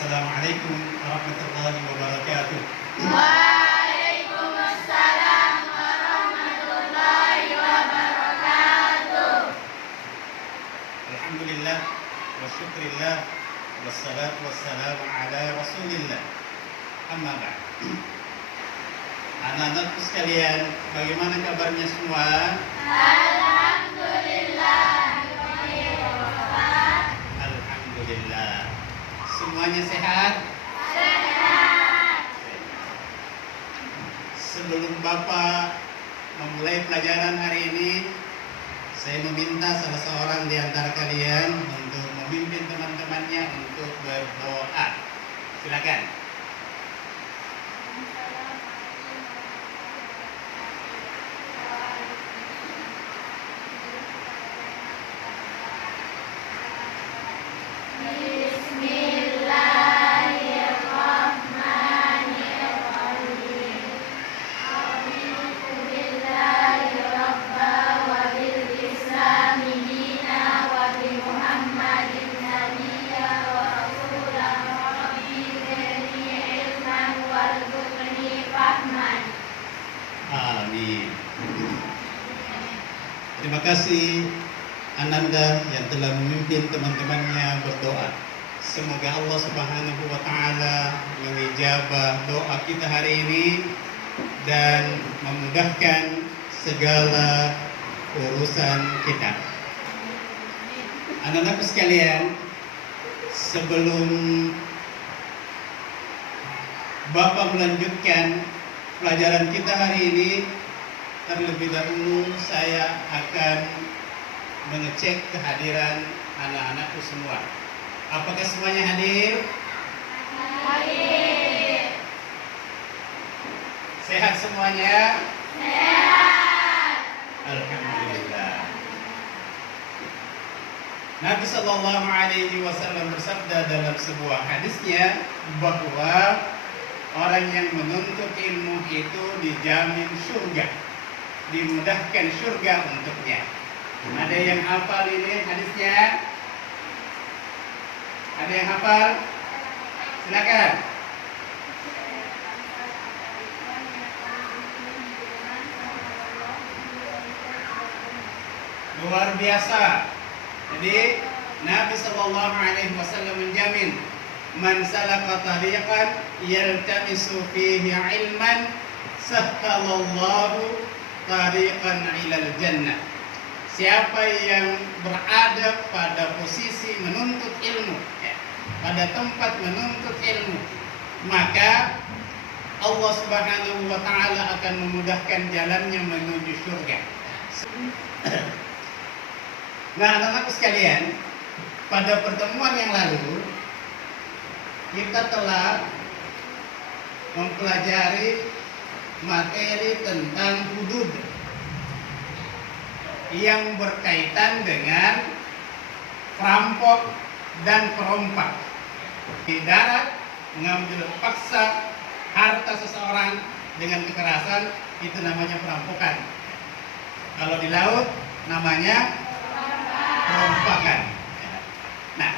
Assalamualaikum warahmatullahi wabarakatuh. Waalaikumsalam warahmatullahi wabarakatuh. Alhamdulillah wa syukrillah wassalatu wassalamu ala rasulillah. Amma ba'd. Anak-anakku sekalian, bagaimana kabarnya semua? Alhamdulillah. Alhamdulillah. Semuanya sehat? Sehat. Sebelum Bapak memulai pelajaran hari ini, saya meminta salah seorang di antara kalian untuk memimpin teman-temannya untuk berdoa. Silakan. Bismillahirrahmanirrahim. Raditu billahi rabba wa bil islami dina wa bi Muhammadin nabiyya wa rasulah. Rabbi zidni ilman warzuqni fahman. Amin. Terima kasih Ananda yang telah memimpin teman-temannya berdoa. Semoga Allah Subhanahu wa taala mengijabah doa kita hari ini dan memudahkan segala urusan kita. Anak-anakku sekalian, sebelum Bapak melanjutkan pelajaran kita hari ini, terlebih dahulu saya akan mengecek kehadiran anak-anakku semua. Apakah semuanya hadir? Hadir. Sehat semuanya? Sehat. Alhamdulillah. Nabi Shallallahu Alaihi Wasallam bersabda dalam sebuah hadisnya bahwa orang yang menuntut ilmu itu dijamin surga, dimudahkan surga untuknya. Ada yang hafal ini hadisnya? Ada yang hafal? Silakan. Luar biasa. Jadi Nabi Sallallahu Alaihi Wasallam menjamin, man salaka tariqan yaltamisu fihi ilman, sahhalallahu tariqan ilal jannah. Siapa yang berada pada posisi menuntut ilmu, pada tempat menuntut ilmu, maka Allah Subhanahu wa taala akan memudahkan jalannya menuju surga. Nah, anak-anakku sekalian, pada pertemuan yang lalu kita telah mempelajari materi tentang hudud yang berkaitan dengan perampok dan perompak. Di darat mengambil paksa harta seseorang dengan kekerasan, itu namanya perampokan. Kalau di laut namanya perompakan. Nah,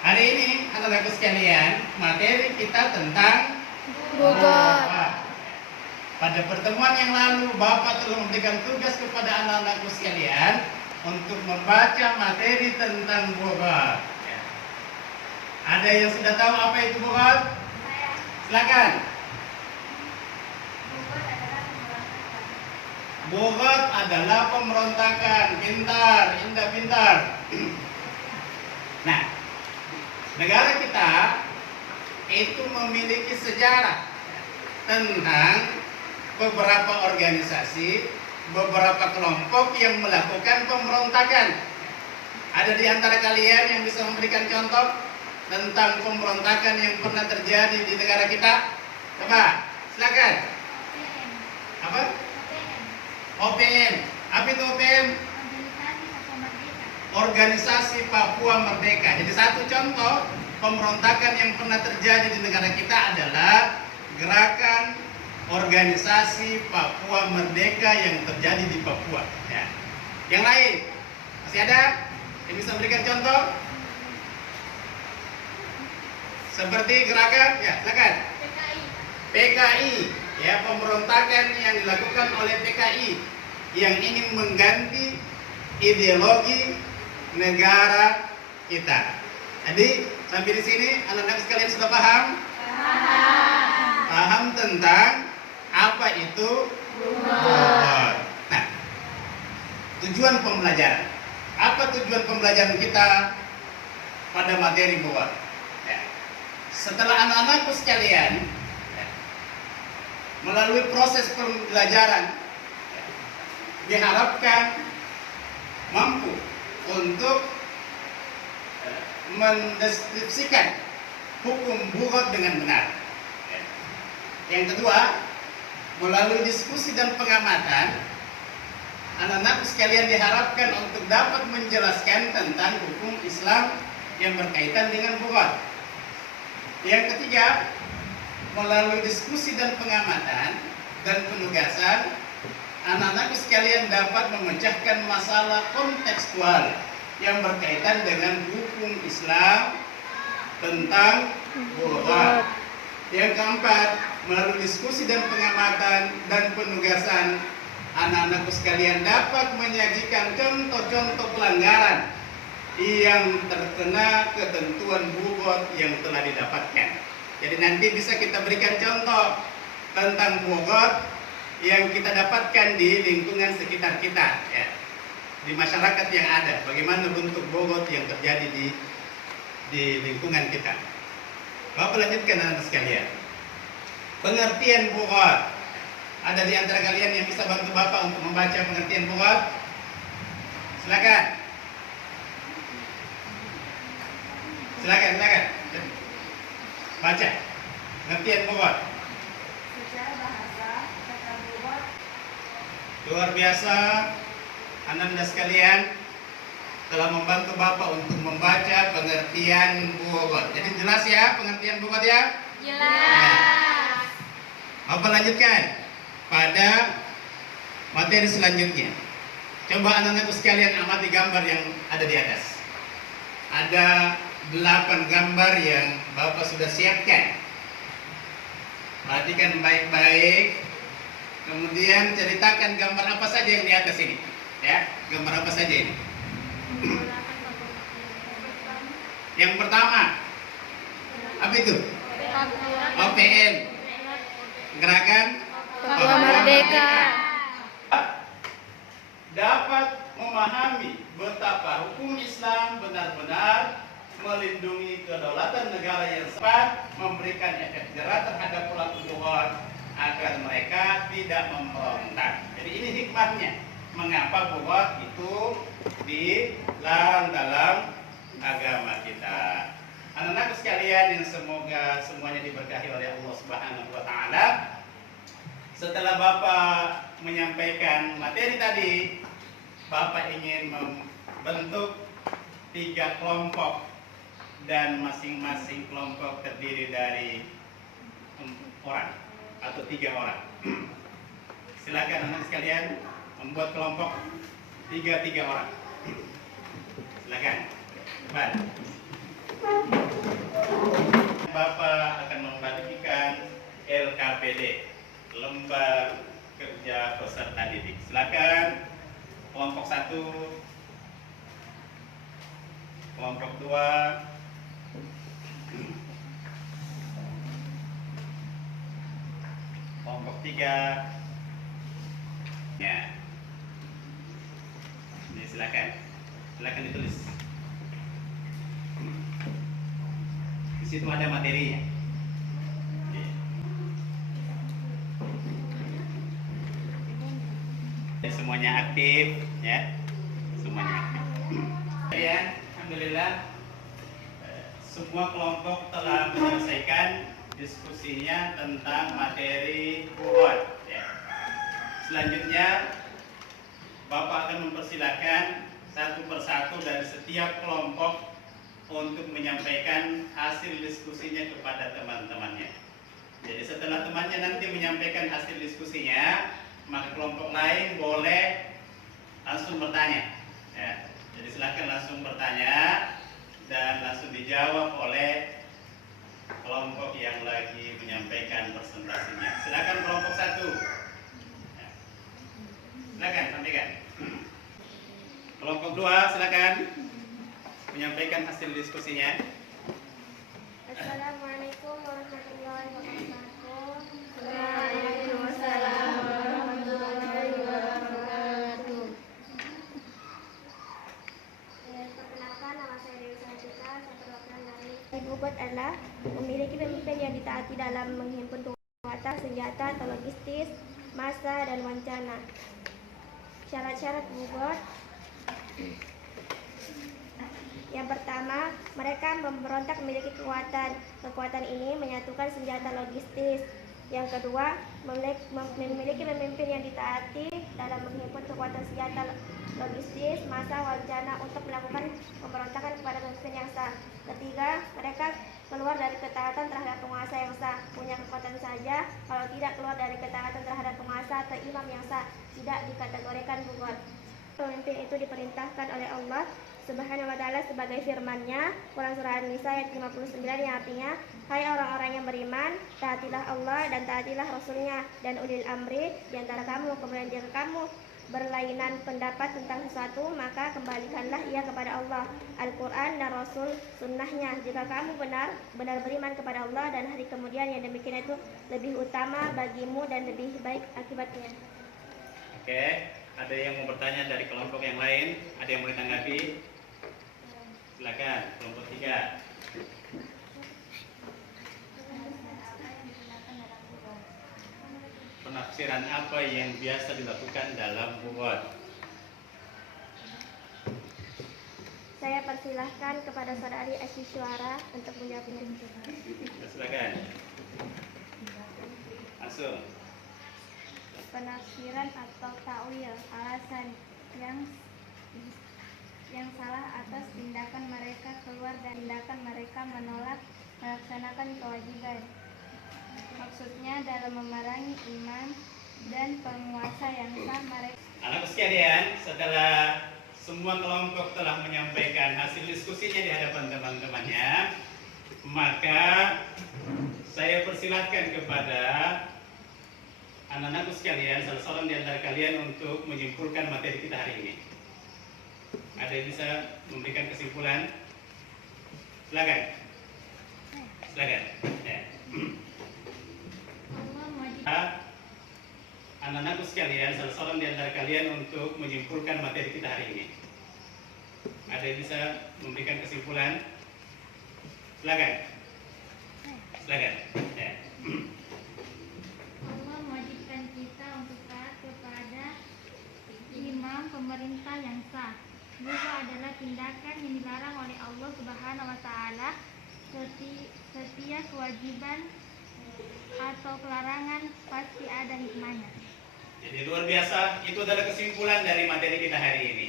hari ini anak-anakku sekalian, materi kita tentang hudud. Pada pertemuan yang lalu, Bapak telah memberikan tugas kepada anak-anakku sekalian untuk membaca materi tentang boghat. Ada yang sudah tahu apa itu boghat? Silakan. Boghat adalah pemberontakan. Pintar, indah pintar. Nah, negara kita itu memiliki sejarah tentang beberapa organisasi, beberapa kelompok yang melakukan pemberontakan. Ada di antara kalian yang bisa memberikan contoh tentang pemberontakan yang pernah terjadi di negara kita? Coba, silakan. Apa? OPM. Apa itu OPM? Organisasi Papua Merdeka. Jadi satu contoh pemberontakan yang pernah terjadi di negara kita adalah gerakan organisasi Papua Merdeka yang terjadi di Papua. Ya. Yang lain masih ada yang bisa memberikan contoh? Seperti gerakan, ya silakan. PKI, ya pemberontakan yang dilakukan oleh PKI yang ingin mengganti ideologi negara kita. Jadi sampai di sini anak-anak sekalian sudah paham? Paham tentang apa itu bogor. Nah, tujuan pembelajaran. Apa tujuan pembelajaran kita pada materi bogor? Ya. Setelah anak-anakku sekalian ya, melalui proses pembelajaran ya, diharapkan mampu untuk mendeskripsikan hukum bogor dengan benar. Ya. Yang kedua, melalui diskusi dan pengamatan, anak-anak sekalian diharapkan untuk dapat menjelaskan tentang hukum Islam yang berkaitan dengan bogor. Yang ketiga, melalui diskusi dan pengamatan dan penugasan, anak-anak sekalian dapat memecahkan masalah kontekstual yang berkaitan dengan hukum Islam tentang bogor. Yang keempat, melalui diskusi dan pengamatan dan penugasan, anak-anakku sekalian dapat menyajikan contoh-contoh pelanggaran yang terkena ketentuan bogor yang telah didapatkan. Jadi nanti bisa kita berikan contoh tentang bogor yang kita dapatkan di lingkungan sekitar kita, ya, di masyarakat yang ada. Bagaimana bentuk bogor yang terjadi di lingkungan kita. Bapak lanjutkan anak-anak sekalian. Pengertian bogor. Ada di antara kalian yang bisa bantu Bapak untuk membaca pengertian bogor? Silakan. Silakan. Baca pengertian bogor. Secara bahasa, kata bogor Luar biasa, Anda sekalian telah membantu Bapak untuk membaca pengertian bogor. Jadi jelas ya pengertian bogor ya? jelas. Bapak lanjutkan pada materi selanjutnya. Coba anak-anak sekalian amati gambar yang ada di atas. Ada 8 gambar yang Bapak sudah siapkan. Perhatikan baik-baik. Kemudian ceritakan gambar apa saja yang di atas ini. Ya, gambar apa saja ini? Yang pertama, apa itu? OPM, Gerakan Papua Merdeka. Dapat memahami betapa hukum Islam benar-benar melindungi kedaulatan negara yang sempat, memberikan efek jerah terhadap pelaku bogor agar mereka tidak memberontak. Jadi ini hikmahnya mengapa bogor itu dilarang dalam agama kita. Anak-anak sekalian yang semoga semuanya diberkahi oleh Allah Subhanahu wa taala. Setelah Bapak menyampaikan materi tadi, Bapak ingin membentuk 3 kelompok dan masing-masing kelompok terdiri dari 4 orang atau 3 orang. Silakan anak sekalian membuat kelompok 3 orang. Silakan. Cepat. Bapak akan membagikan LKPD, Lembar Kerja Peserta Didik. Silakan kelompok 1, kelompok 2, kelompok 3. Ya. Ini silakan ditulis. Di situ ada materinya. Semuanya aktif, ya. Semuanya aktif. Ya, alhamdulillah semua kelompok telah menyelesaikan diskusinya tentang materi bogor. Ya. Selanjutnya, Bapak akan mempersilahkan satu persatu dari setiap kelompok untuk menyampaikan hasil diskusinya kepada teman-temannya. Jadi setelah temannya nanti menyampaikan hasil diskusinya, maka kelompok lain boleh langsung bertanya. Ya. Jadi silakan langsung bertanya dan langsung dijawab oleh kelompok yang lagi menyampaikan presentasinya. Silakan kelompok 1. Ya. Silakan sampaikan. Kelompok 2 silakan menyampaikan hasil diskusinya. Assalamualaikum warahmatullahi wabarakatuh. Waalaikumsalam warahmatullahi wabarakatuh. Perkenalkan, nama saya Dewi Santika, saya perwakilan dari Bogor adalah memiliki pemimpin yang ditaati dalam menghimpun kekuatan senjata atau logistis, massa, dan wancana. Syarat-syarat Bogor. Yang pertama, mereka memberontak memiliki kekuatan. Kekuatan ini menyatukan senjata logistis. Yang kedua, memiliki pemimpin yang ditaati dalam menghimpun kekuatan senjata logistis, massa, wancana untuk melakukan pemberontakan kepada pemimpin yang sah. Ketiga, mereka keluar dari ketaatan terhadap penguasa yang sah, punya kekuatan saja. Kalau tidak keluar dari ketaatan terhadap penguasa atau imam yang sah, tidak dikategorikan gugur. Pemimpin itu diperintahkan oleh Allah Subhanahu wa ta'ala sebagai firman-Nya, Quran surah An-Nisa ayat 59, yang artinya, hai orang-orang yang beriman, taatilah Allah dan taatilah Rasul-Nya dan ulil amri di antara kamu. Kemudian jika kamu berlainan pendapat tentang sesuatu, maka kembalikanlah ia kepada Allah, Al-Quran dan Rasul sunnahnya. Jika kamu benar beriman kepada Allah dan hari kemudian, yang demikian itu lebih utama bagimu dan lebih baik akibatnya. Oke, ada yang mau bertanya dari kelompok yang lain? Ada yang mau ditanggapi? Silakan, kelompok 3. Penafsiran apa yang biasa dilakukan dalam buat? Saya persilahkan kepada saudari Asyiswara untuk menjawabnya. Silakan. Langsung. Penafsiran atau ta'wil, alasan yang salah atas tindakan mereka keluar dan tindakan mereka menolak melaksanakan kewajiban. Maksudnya dalam memerangi imam dan penguasa yang sah mereka. Anak sekalian, setelah semua kelompok telah menyampaikan hasil diskusinya di hadapan teman-temannya, maka saya persilahkan kepada anak-anakku sekalian, salah seorang di antara kalian untuk menyimpulkan materi kita hari ini. Ada yang bisa memberikan kesimpulan? Silakan. Silakan. Ya. Anak-anakku sekalian, salah seorang di antara kalian untuk menyimpulkan materi kita hari ini. Ada yang bisa memberikan kesimpulan? Silakan. Silakan. Ya. Allah mewajibkan kita untuk taat kepada imam pemerintah yang sah. Juga adalah tindakan yang dilarang oleh Allah Subhanahu wa ta'ala. Setiap kewajiban atau pelarangan pasti ada hikmahnya. Jadi luar biasa, itu adalah kesimpulan dari materi kita hari ini.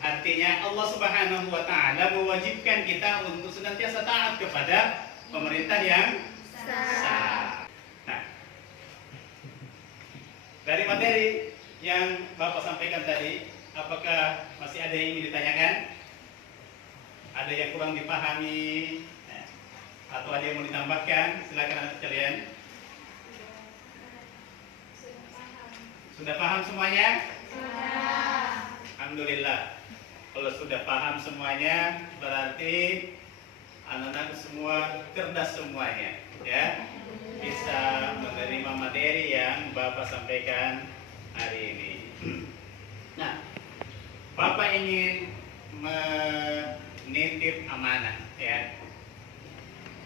Artinya Allah Subhanahu wa ta'ala mewajibkan kita untuk senantiasa taat kepada pemerintah yang sah. Nah, dari materi yang Bapak sampaikan tadi, apakah masih ada yang ingin ditanyakan? Ada yang kurang dipahami? Atau ada yang mau ditambahkan? Silakan anak sekalian. Sudah paham semuanya? Sudah. Alhamdulillah. Kalau sudah paham semuanya, berarti anak-anak semua cerdas semuanya, ya, bisa menerima materi yang Bapak sampaikan hari ini. Nah, Bapak ingin menitip amanah, ya.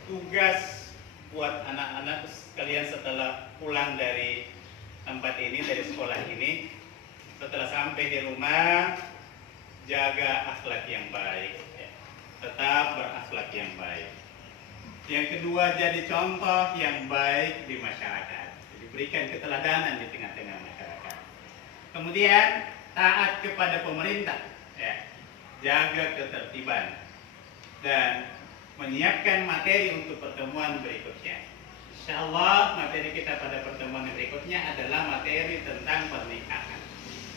Tugas buat anak-anak sekalian setelah pulang dari tempat ini, dari sekolah ini, setelah sampai di rumah, jaga akhlak yang baik, ya. Tetap berakhlak yang baik. Yang kedua, jadi contoh yang baik di masyarakat. Jadi berikan keteladanan di tengah-tengah masyarakat. Kemudian taat kepada pemerintah, ya. Jaga ketertiban dan menyiapkan materi untuk pertemuan berikutnya. Insyaallah materi kita pada pertemuan berikutnya adalah materi tentang pernikahan.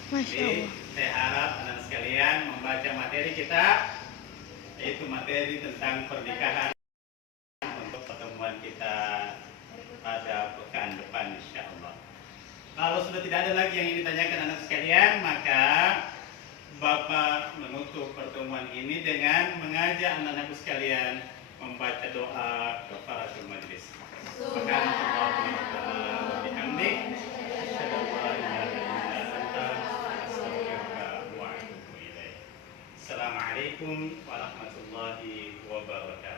Jadi saya harap anak sekalian membaca materi kita, yaitu materi tentang pernikahan untuk pertemuan pada pekan depan insyaallah. Kalau sudah tidak ada lagi yang ingin ditanyakan anak sekalian, maka Bapak menutup pertemuan ini dengan mengajak anak-anakku sekalian membaca doa kafaratul majlis. Subhanallah wa bihamdik, asyhadu an la ilaha illa anta, astaghfiruka wa atubu ilaik. Assalamualaikum warahmatullahi wabarakatuh.